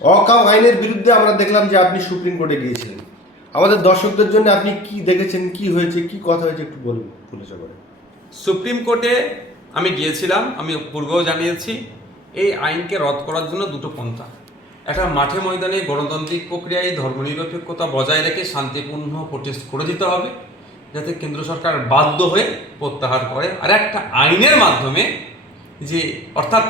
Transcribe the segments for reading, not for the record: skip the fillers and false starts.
ওয়াকআপ আইনের বিরুদ্ধে আমরা দেখলাম যে আপনি সুপ্রিম কোর্টে গিয়েছিলেন। আমাদের দর্শকদের জন্য আপনি কি দেখেছেন, কি হয়েছে, কি কথা হয়েছে একটু বলুন খুলাসা করে। সুপ্রিম কোর্টে আমি গিয়েছিলাম, আমি পূর্বেও জানিয়েছি এই আইনকে রদ করার জন্য দুটো পন্থা। একটা মাঠে ময়দানে গণতান্ত্রিক প্রক্রিয়ায় ধর্মনিরপেক্ষতা বজায় রেখে শান্তিপূর্ণ প্রোটেস্ট করে দিতে হবে, যাতে কেন্দ্র সরকার বাধ্য হয়ে প্রত্যাহার করে। আর একটা আইনের মাধ্যমে যে অর্থাৎ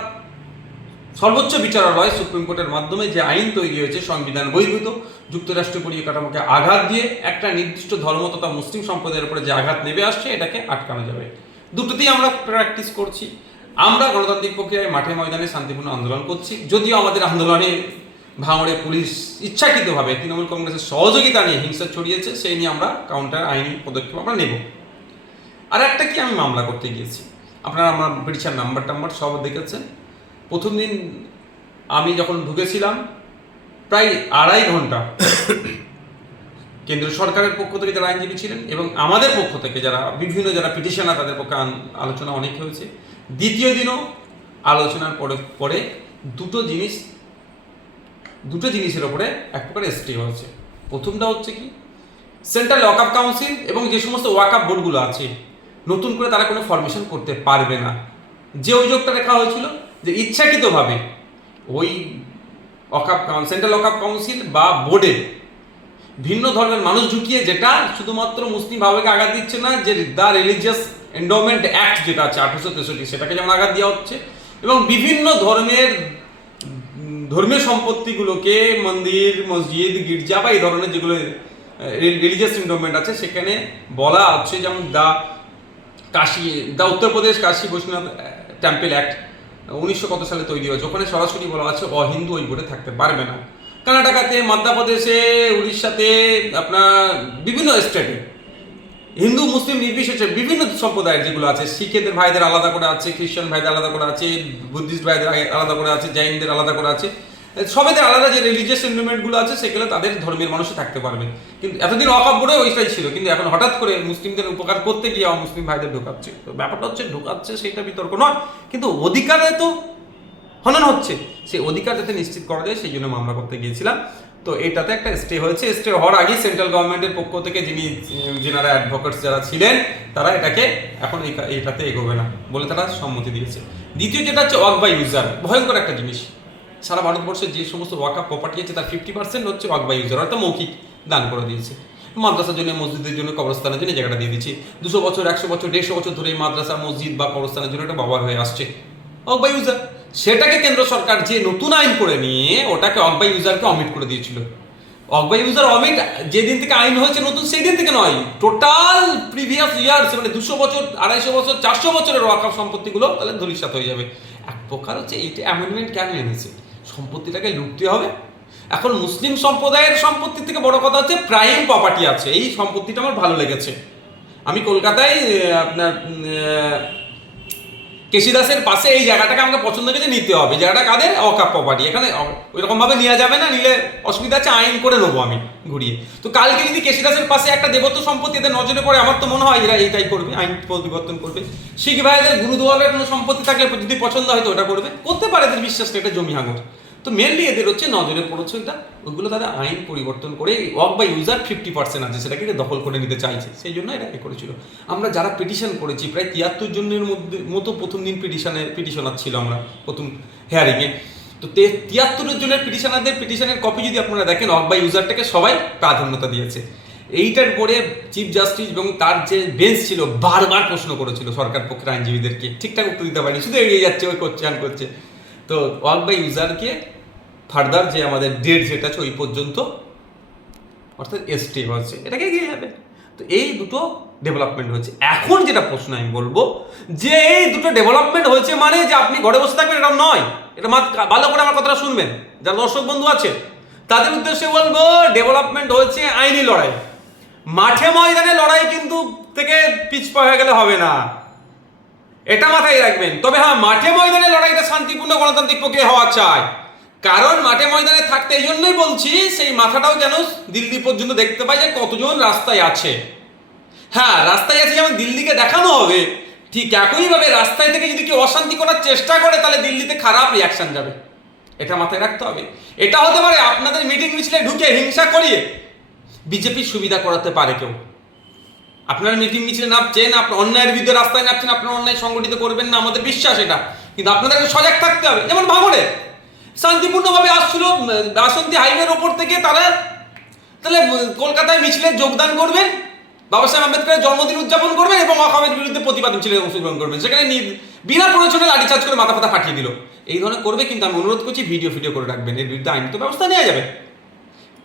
সর্বোচ্চ বিচারালয় সুপ্রিম কোর্টের মাধ্যমে যে আইন তৈরি হয়েছে সংবিধান বহির্ভূত, যুক্তরাষ্ট্রীয় পরিকাঠামোকে আঘাত দিয়ে একটা নির্দিষ্ট ধর্ম তথা মুসলিম সম্প্রদায়ের উপরে যে আঘাত নেমে আসছে এটাকে আটকানো যাবে। দুটোতেই আমরা প্র্যাকটিস করছি। আমরা গণতান্ত্রিক প্রক্রিয়ায় মাঠে ময়দানে শান্তিপূর্ণ আন্দোলন করছি, যদিও আমাদের আন্দোলনে ভাঙড়ে পুলিশ ইচ্ছাকৃতভাবে তৃণমূল কংগ্রেসের সহযোগিতা নিয়ে হিংসা ছড়িয়েছে, সেই নিয়ে আমরা কাউন্টার আইনি পদক্ষেপ আমরা নেব। আর একটা কি, আমি মামলা করতে গিয়েছি, আপনারা আমার পিটিশন নাম্বার সব দেখেছেন। প্রথম দিন আমি যখন ঢুকেছিলাম প্রায় 2.5 ঘন্টা কেন্দ্র সরকারের পক্ষ থেকে যারা আইনজীবী ছিলেন এবং আমাদের পক্ষ থেকে যারা বিভিন্ন যারা পিটিশনার তাদের পক্ষে আলোচনা অনেক হয়েছে। দ্বিতীয় দিনও আলোচনার পরে দুটো জিনিসের ওপরে এক প্রকার স্টে হয়েছে। প্রথমটা হচ্ছে কি, সেন্ট্রাল ওয়াকআপ কাউন্সিল এবং যে সমস্ত ওয়াকআপ বোর্ডগুলো আছে নতুন করে তারা কোনো ফরমেশন করতে পারবে না। যে অভিযোগটা রেখা হয়েছিল যে ইচ্ছাকৃতভাবে ওই সেন্ট্রাল ওয়াকআপ কাউন্সিল বা বোর্ডে ভিন্ন ধর্মের মানুষ ঢুকিয়ে, যেটা শুধুমাত্র মুসলিম ভাবেকে আঘাত দিচ্ছে না, যে দ্য রিলিজিয়াস এন্ডোমেন্ট অ্যাক্ট যেটা আছে 1863 সেটাকে যেমন আঘাত দেওয়া হচ্ছে, এবং বিভিন্ন ধর্মীয় সম্পত্তিগুলোকে মন্দির, মসজিদ, গির্জা বা এই ধরনের যেগুলো রিলিজিয়াস এন্ডোমেন্ট আছে সেখানে বলা হচ্ছে, যেমন দ্য উত্তরপ্রদেশ কাশী বৈষ্ণব টেম্পল অ্যাক্ট 1900 কত সালে তৈরি হয়েছে, ওখানে সরাসরি বলা আছে অহিন্দু ওই বোর্ডে থাকতে পারবে না। কর্ণাটকাতে, মধ্যপ্রদেশে, উড়িষ্যাতে, আপনার বিভিন্ন স্টেটে হিন্দু মুসলিম নির্বিশেষে বিভিন্ন সম্প্রদায়ের যেগুলো আছে, শিখেদের ভাইদের আলাদা করে আছে, খ্রিস্টান ভাইদের আলাদা করে আছে, বুদ্ধিস্ট ভাইদের আলাদা করে আছে, জৈনদের আলাদা করে আছে, সবেদের আলাদা যে রিলিজিয়াস সেন্টিমেন্টগুলো আছে সেগুলো তাদের ধর্মের মানুষই থাকতে পারবে। কিন্তু এতদিন ওয়াকআপ বোর্ডে ওইটাই ছিল, কিন্তু এখন হঠাৎ করে মুসলিমদের উপকার করতে গিয়ে মুসলিম ভাইদের ঢোকাচ্ছে। তো ব্যাপারটা হচ্ছে ঢোকাচ্ছে সেটা বিতর্ক নয়, কিন্তু অধিকারে তো হনন হচ্ছে, সেই অধিকার যাতে নিশ্চিত করা যায় সেই জন্য মামলা করতে গিয়েছিলাম। তো এটাতে একটা স্টে হয়েছে। স্টে হওয়ার আগে সেন্ট্রাল গভর্নমেন্টের পক্ষ থেকে যেনারা অ্যাডভোকেটস যারা ছিলেন তারা এটাকে এখন এটাতে এগোবে না বলে তারা সম্মতি দিয়েছে। দ্বিতীয় যেটা হচ্ছে ওয়াক বাই ইউজার, ভয়ঙ্কর একটা জিনিস। সারা ভারতবর্ষে যে সমস্ত ওয়াকআপ প্রপার্টি আছে তার 50% হচ্ছে ওয়াক বাই ইউজার, অর্থাৎ মৌখিক দান করে দিয়েছে। মাদ্রাসার জন্য, মসজিদের জন্য, কবরস্থানের জন্য জায়গাটা দিয়ে দিচ্ছি। 200 বছর, 100 বছর, 150 বছর ধরে এই মাদ্রাসা, মসজিদ বা কবরস্থানের জন্য এটা ব্যবহার হয়ে আসছে ওয়াক বাই ইউজার। সেটাকে কেন্দ্র সরকার যে নতুন আইন করে নিয়ে ওটাকে ওয়াক বাই ইউজারকে অমিট করে দিয়েছিল। ওয়াক বাই ইউজার অমিট যেদিন থেকে আইন হয়েছে নতুন, সেই দিন থেকে নয়, টোটাল প্রিভিয়াস ইয়ার্স, মানে 200 বছর, 250 বছর, 400 বছরের ওয়াকআপ সম্পত্তিগুলো তাহলে ধূলিসাৎ হয়ে যাবে। এক প্রকার হচ্ছে এইটা অ্যামেন্ডমেন্ট কেন এনেছে, সম্পত্তিটাকে লুটতে হবে। এখন মুসলিম সম্প্রদায়ের সম্পত্তির থেকে বড় কথা হচ্ছে প্রাইম প্রপার্টি আছে, এই সম্পত্তিটা আমার ভালো লেগেছে। আমি কলকাতায় আপনার কেশিদাসের পাশে এই জায়গাটাকে আমাকে পছন্দ করে নিতে হবে। জায়গাটা কাদের? ওয়াকআপ প্রপার্টি। এখানে ওইরকম ভাবে নেওয়া যাবে না, নিলে অসুবিধা আছে, আইন করে নেবো আমি ঘুরিয়ে। তো কালকে যদি কেশিদাসের পাশে একটা দেবত্ব সম্পত্তি এদের নজরে পড়ে, আমার তো মনে হয় এরা এইটাই করবে, আইন পরিবর্তন করবে। শিখ ভাইদের গুরুদুয়ারের কোনো সম্পত্তি থাকলে যদি পছন্দ হয় তো ওটা করতে পারে, এদের বিশ্বাস এটা জমি হাঙর। তো মেনলি এদের হচ্ছে নজরে পড়েছে এটা, ওইগুলো তাদের আইন পরিবর্তন করে ওয়াক বাই ইউজার 50% আছে সেটাকে দখল করে নিতে চাইছে, সেই জন্য এটাকে করেছিল। আমরা যারা পিটিশন করেছি প্রায় 73 জনের মতো প্রথম দিন পিটিশনার ছিল আমরা প্রথম হেয়ারিংয়ে। তো 73 জনের পিটিশনের কপি যদি আপনারা দেখেন, ওয়াক বাই ইউজারটাকে সবাই প্রাধান্যতা দিয়েছে। এইটার পরে চিফ জাস্টিস এবং তার যে বেঞ্চ ছিল বারবার প্রশ্ন করেছিল সরকার পক্ষের আইনজীবীদেরকে, ঠিকঠাক উত্তর দিতে পারেনি, শুধু এগিয়ে যাচ্ছে, ওই করছে আন করছে। তো ওয়াক বাই ইউজারকে ফার্দার যে আমাদের ডেট যেটা আছে ওই পর্যন্ত অর্থাৎ স্টে হচ্ছে, এটাকে এগিয়ে যাবে। তো এই দুটো ডেভেলপমেন্ট হয়েছে। এখন যেটা প্রশ্ন আমি বলবো যে এই দুটো ডেভেলপমেন্ট হয়েছে মানে যে আপনি ঘরে বসে থাকবেন এটা নয়, এটা ভালো করে আমার কথাটা শুনবেন, যারা দর্শক বন্ধু আছে তাদের উদ্দেশ্যে বলবো, ডেভেলপমেন্ট হয়েছে আইনি লড়াই। মাঠে ময়দানে লড়াই কিন্তু থেকে পিছপা হয়ে গেলে হবে না, এটা মাথায় রাখবেন। তবে হ্যাঁ, মাঠে ময়দানে লড়াইটা শান্তিপূর্ণ গণতান্ত্রিক প্রক্রিয়া হওয়া চাই। কারণ মাঠে ময়দানে থাকতে এই জন্যই বলছি, সেই মাথাটাও যেন দিল্লি পর্যন্ত দেখতে পাই যে কতজন রাস্তায় আছে। হ্যাঁ, রাস্তায় আছে যেমন দিল্লিকে দেখানো হবে, ঠিক একইভাবে রাস্তায় থেকে যদি কেউ অশান্তি করার চেষ্টা করে তাহলে দিল্লিতে খারাপ রিয়াকশন যাবে, এটা মাথায় রাখতে হবে। এটা হতে পারে আপনাদের মিটিং মিছিলে ঢুকে হিংসা করিয়ে বিজেপির সুবিধা করাতে পারে কেউ। আপনারা মিটিং মিছিলে নামছেন, আপনার অন্যায়ের বিরুদ্ধে রাস্তায় নামছেন, আপনার অন্যায় সংগঠিত করবেন না, আমাদের বিশ্বাস এটা, কিন্তু আপনাদেরকে সজাগ থাকতে হবে। যেমন ভাঙড়ে শান্তিপূর্ণভাবে আসছিল বাসন্তী হাইওয়ের ওপর থেকে, তাহলে কলকাতায় মিছিলে যোগদান করবেন, বাবা সাহেব আম্বেদকরের জন্মদিন উদযাপন করবেন এবং ওয়াকফের বিরুদ্ধে প্রতিবাদ মিছিলে অংশগ্রহণ করবেন। সেখানে বিনা প্রয়োজনে লাঠিচার্জ করে মাথা ফাতা ফাটিয়ে দিল। এই ধরনের করবে, কিন্তু আমি অনুরোধ করছি ভিডিও করে রাখবেন, এর বিরুদ্ধে আইনত ব্যবস্থা নেওয়া যাবে।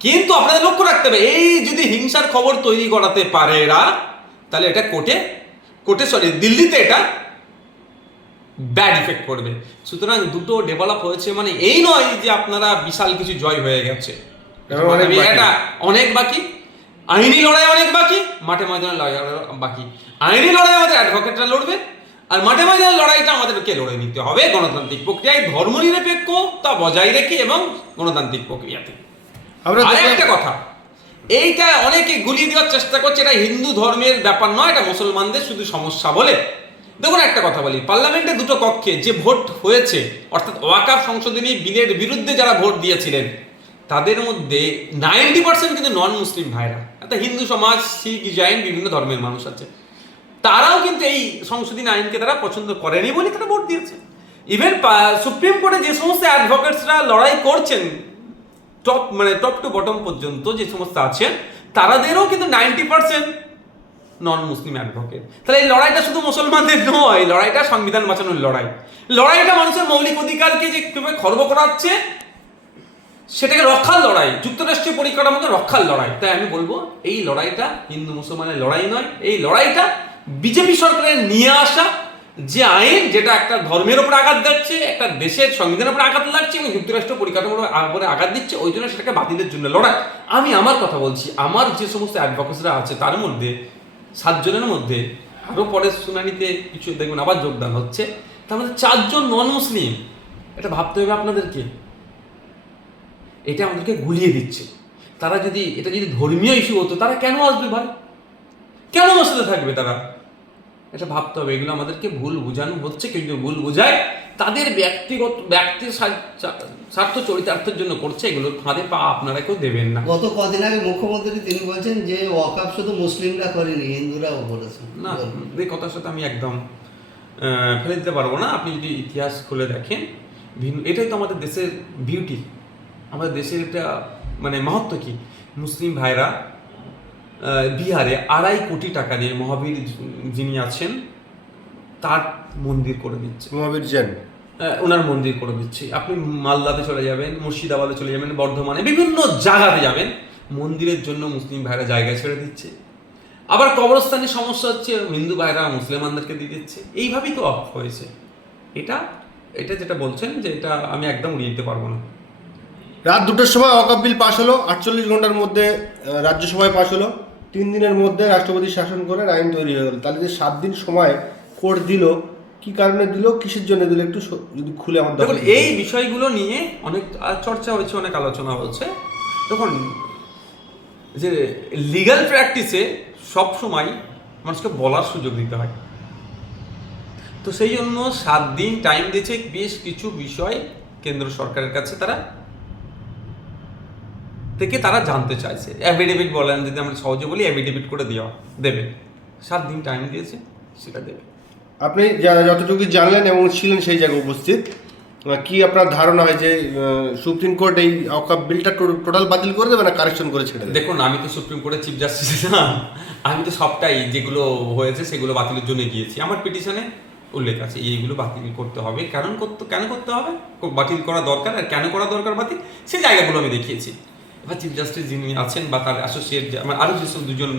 কিন্তু আপনাদের লক্ষ্য রাখতে হবে, এই যদি হিংসার খবর তৈরি করাতে পারে এরা, তাহলে এটা দিল্লিতে এটা ব্যাড ইফেক্ট করবে। সুতরাং দুটো ডেভেলপ হয়েছে, মানে এই নয় যে আপনারা বিশাল কিছু জয় হয়ে গেছে, এটা অনেক বাকি। আইনি লড়াই অনেক বাকি, মাঠে ময়দানের লড়াই বাকি। আইনি লড়াই আমাদের অ্যাডভোকেটরা লড়বে, আর মাঠে ময়দানের লড়াইটা আমাদেরকে লড়ে নিতে হবে গণতান্ত্রিক প্রক্রিয়ায়, ধর্মনিরপেক্ষতা বজায় রেখে এবং গণতান্ত্রিক প্রক্রিয়াতে। আরেকটা কথা, এইটা অনেকে গুলিয়ে দেওয়ার চেষ্টা করছে, এটা হিন্দু ধর্মের ব্যাপার নয়, এটা মুসলমানদের শুধু সমস্যা বলে। দেখুন একটা কথা বলি, পার্লামেন্টে দুটো কক্ষে যে ভোট হয়েছে, অর্থাৎ ওয়াকফ সংশোধনী বিলের বিরুদ্ধে যারা ভোট দিয়েছিলেন, তাদের মধ্যে 90% কিন্তু নন মুসলিম ভাইরা, একটা হিন্দু সমাজ, শিখ, জৈন, বিভিন্ন ধর্মের মানুষ আছে, তারাও কিন্তু এই সংশোধনী আইনকে তারা পছন্দ করেনি বলে তারা ভোট দিয়েছে। ইভেন সুপ্রিম কোর্টে যে সমস্ত অ্যাডভোকেটসরা লড়াই করছেন, টপ টু বটম পর্যন্ত যে সমস্ত আছেন, তাদেরও কিন্তু 90% নন মুসলিম অ্যাডভোকেট। তাহলে এই লড়াইটা শুধু মুসলমানদের নয়, লড়াইটা সংবিধান বাঁচানোর লড়াইটা মানুষের মৌলিক অধিকারকে যে কিভাবে খর্ব করাচ্ছে সেটাকে রক্ষার লড়াই, যুক্তরাষ্ট্রীয় পরিকাঠামোকে রক্ষার লড়াই। তাই আমি বলবো, এই লড়াইটা হিন্দু মুসলমানের লড়াই নয়, এই লড়াইটা বিজেপি সরকারের নিয়ে আসা যে আইন, যেটা একটা ধর্মের উপর আঘাত দিচ্ছে, একটা দেশের সংবিধানের উপর আঘাত লাগছে এবং যুক্তরাষ্ট্র পরিকাঠামোর উপরে আঘাত দিচ্ছে, ওই জন্য সেটাকে বাতিলের জন্য লড়াই। আমি আমার কথা বলছি, আমার যে সমস্ত অ্যাডভোকেটসরা আছে তার মধ্যে 7 জনের মধ্যে আরও পরের শুনানিতে কিছু দেখবেন আবার যোগদান হচ্ছে, তার মধ্যে 4 জন নন মুসলিম। এটা ভাবতে হবে আপনাদেরকে, এটা আমাদেরকে গুলিয়ে দিচ্ছে। এটা যদি ধর্মীয় ইস্যু হতো, তারা কেন আসবে ভাই, কেন আমার সাথে থাকবে তারা? এটা ভাবতে হবে। এগুলো আমাদেরকে ভুল বোঝানো হচ্ছে, কিন্তু ভুল বোঝায় তাদের ব্যক্তি স্বার্থ চরিতার্থের জন্য করছে, এগুলোর ফাঁদে পা আপনারা কেউ দেবেন না। গত কদিন আগে মুখ্যমন্ত্রী তিনি বলছেন যে ওয়াকফ শুধু মুসলিমরা করেনি, হিন্দুরাও করেছে। না, এই কথার সাথে আমি একদম ফেলে দিতে পারবো না। আপনি যদি ইতিহাস খুলে দেখেন, এটাই তো আমাদের দেশের বিউটি, আমাদের দেশের একটা মানে মাহাত্ম্য কি। মুসলিম ভাইরা বিহারে 2.5 কোটি টাকা দিয়ে মহাবীর যিনি আছেন তার মন্দির করে দিচ্ছে, মহাবীর জেন ওনার মন্দির করে দিচ্ছে। আপনি মালদাতে চলে যাবেন, মুর্শিদাবাদে চলে যাবেন, বর্ধমানে, বিভিন্ন জায়গাতে যাবেন, মন্দিরের জন্য মুসলিম ভাইরা জায়গা ছেড়ে দিচ্ছে। আবার কবরস্থানের সমস্যা হচ্ছে, হিন্দু ভাইরা মুসলমানদেরকে দিয়ে দিচ্ছে। এইভাবেই তো অফ হয়েছে। এটা যেটা বলছেন, যে এটা আমি একদম উড়িয়ে দিতে পারবো না। রাত 2টার সময় ওয়াকফ বিল পাশ হলো, 48 ঘন্টার মধ্যে রাজ্যসভায় পাশ হলো, 3 দিনের মধ্যে রাষ্ট্রপতি শাসন করে আইন তৈরি হয়ে গেল। তাহলে যে 7 দিন সময় কোর্ট দিল, কি কারণে দিল, কিসের জন্য দিল, একটু যদি খুলে আমার দেখুন, এই বিষয়গুলো নিয়ে অনেক চর্চা হয়েছে, অনেক আলোচনা হচ্ছে। দেখুন, যে লিগ্যাল প্র্যাকটিসে সবসময় মানুষকে বলার সুযোগ দিতে হয়, তো সেই জন্য 7 দিন টাইম দিয়েছে। বেশ কিছু বিষয় কেন্দ্র সরকারের কাছে তারা জানতে চাইছে। অ্যাফিডেভিট বলেন, যদি আমরা সহজে বলি, অ্যাফিডেভিট করে দেবে। 7 দিন টাইম দিয়েছে, সেটা দেবে। আপনি যতটুকু জানলেন এবং ছিলেন সেই জায়গায় উপস্থিত, কি আপনার ধারণা হয় যে সুপ্রিম কোর্ট এই ওয়াকফ বিলটা টোটাল বাতিল করে দেবে না কারেকশন করে ছেড়ে দেবে? দেখুন, আমি তো সুপ্রিম কোর্টের চিফ জাস্টিস না, আমি তো সবটাই যেগুলো হয়েছে সেগুলো বাতিলের জন্য গিয়েছি। আমার পিটিশনে উল্লেখ আছে এইগুলো বাতিল করতে হবে, কেন করতে হবে, বাতিল করা দরকার, আর কেন করা দরকার বাতিল, সেই জায়গাগুলো আমি দেখিয়েছি। এবার চিফ জাস্টিস যিনি আছেন বা তার অ্যাসোসিয়েট, আমার আরও যেসব 2জন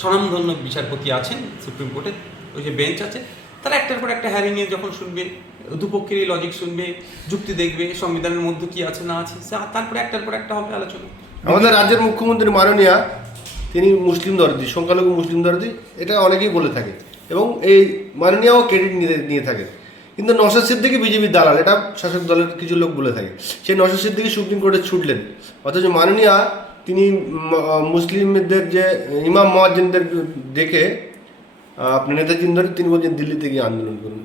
স্বনামধন্য বিচারপতি আছেন সুপ্রিম কোর্টের, ওই যে বেঞ্চ আছে, তারা একটার পর একটা হ্যারিংয়ে যখন শুনবে, দুপক্ষেরই লজিক শুনবে, যুক্তি দেখবে, সংবিধানের মধ্যে কি আছে না আছে, তারপরে একটার পর একটা হবে আলোচনা। আমাদের রাজ্যের মুখ্যমন্ত্রী মাননীয়া, তিনি মুসলিম দরদি, সংখ্যালঘু মুসলিম দরদি, এটা অনেকেই বলে থাকে এবং এই মাননীয়াও ক্রেডিট নিয়ে থাকে। কিন্তু নওশাদ সিদ্দিকী বিজেপির দালাল, এটা শাসক দলের কিছু লোক বলে থাকে। সেই নওশাদ সিদ্দিকী সুপ্রিম কোর্টে ছুটলেন, অথচ মাননীয়া তিনি মুসলিমদের যে ইমাম মুয়াজ্জিনদের দেখে আপনি নেতাজি ধরে তিনি বলছেন দিল্লিতে গিয়ে আন্দোলন করুন।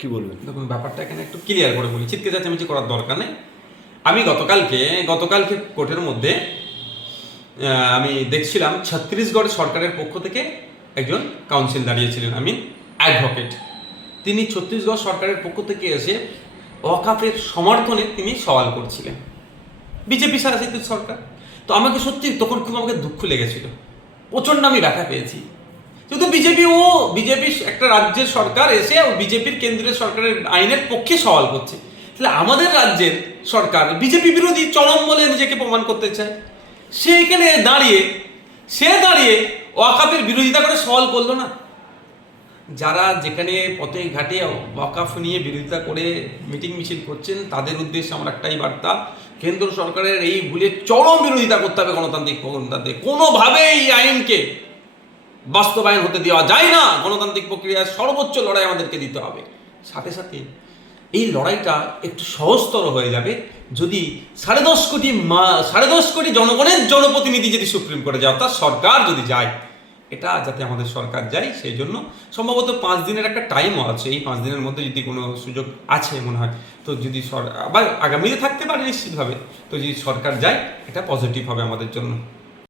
কি বলবেন? দেখুন, ব্যাপারটা এখানে একটু ক্লিয়ার করে বলি, চিৎকে চেঁচামেচি করার দরকার নেই। আমি গতকালকে কোর্টের মধ্যে আমি দেখছিলাম ছত্তিশগড় সরকারের পক্ষ থেকে একজন কাউন্সিল দাঁড়িয়েছিলেন, অ্যাডভোকেট। তিনি ছত্তিশগড় সরকারের পক্ষ থেকে এসে ওয়াকাফের সমর্থনে তিনি সওয়াল করছিলেন, বিজেপি শাসিত সরকার। তো আমাকে সত্যি তখন খুব আমাকে দুঃখ লেগেছিল, প্রচণ্ড আমি ব্যথা পেয়েছি। কিন্তু বিজেপি একটা রাজ্যের সরকার এসে বিজেপির কেন্দ্রীয় সরকারের আইনের পক্ষে সওয়াল করছে, তাহলে আমাদের রাজ্যের সরকার বিজেপি বিরোধী চরম বলে নিজেকে প্রমাণ করতে চায়। সে এখানে দাঁড়িয়ে ওয়াকাফের বিরোধিতা করে সওয়াল করলো না। যারা যেখানে পথে ঘাটে ওয়াকাফ নিয়ে বিরোধিতা করে মিটিং মিছিল করছেন, তাদের উদ্দেশ্যে আমার একটাই বার্তা, কেন্দ্র সরকারের এই ভুলে চরম বিরোধিতা করতে হবে গণতান্ত্রিক প্রক্রিয়াতে। কোনোভাবে এই আইনকে বাস্তবায়ন হতে দেওয়া যায় না। গণতান্ত্রিক প্রক্রিয়ার সর্বোচ্চ লড়াই আমাদেরকে দিতে হবে। সাথে সাথে এই লড়াইটা একটু সহজতর হয়ে যাবে যদি 10.5 কোটি জনগণের জনপ্রতিনিধি যদি সুপ্রিম কোর্টে যায়, অর্থাৎ সরকার যদি যায়, এটা যাতে আমাদের সরকার যায়, সেই জন্য সম্ভবত 5 দিনের একটা টাইমও আছে। এই 5 দিনের মধ্যে যদি কোনো সুযোগ আছে মনে হয়, তো যদি আবার আগামীতে থাকতে পারে নিশ্চিতভাবে, তো যদি সরকার যায়, এটা পজিটিভ হবে আমাদের জন্য।